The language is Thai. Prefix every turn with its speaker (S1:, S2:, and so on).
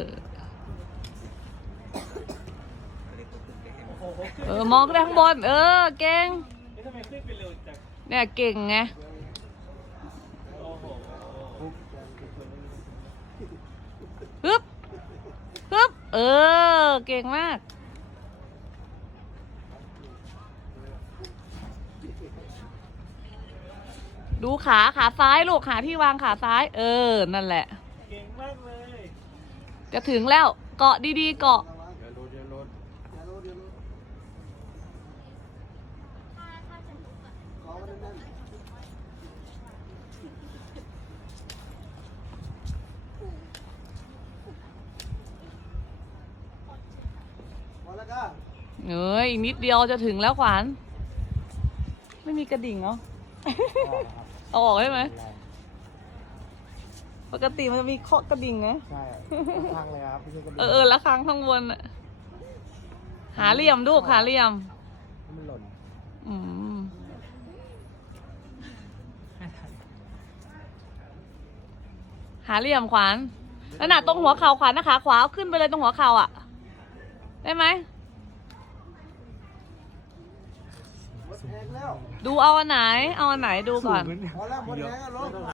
S1: อ เออ มองขึ้นไปข้างบน เออ เก่ง
S2: เง
S1: เนี่ยเก่งไง ฮึบ ฮึบ เออ เก่งมาก ดูขา ขาซ้ายลูก ขาที่วางขาซ้าย เออ นั่นแหละ
S2: เก่งมากเลย
S1: จะถึงแล้วเกาะดีๆเกาะ
S2: เดี๋ยวรถเดี๋ยวรถ
S3: พอแล้วก็
S1: เอ้ยอีกนิดเดียวจะถึงแล้วขวาน ไม่มีกระดิ่งเหรอเอาออกใช่ไหม ปกติมันจะมีเคาะกระดิ่งไง
S3: ใช่ข้างเลยครับไม่ใช่กระ
S1: เออเออละครั้งข้างบนอะหาเหลี่ยมลูกหาเหลี่ยม
S3: มันหล่น
S1: อืมหาเหลี่ยมขวานนั่นน่ะตรงหัวเข่าขวานนะขาขวาเอาขึ้นไปเลยตรงหัวเข่าอะ ได้ไหม
S3: หมดแรงแล้ว
S1: ดูเอาอันไหน เอาอันไหนดูก่อน
S3: พอแล้วหมดแรงแล้วลง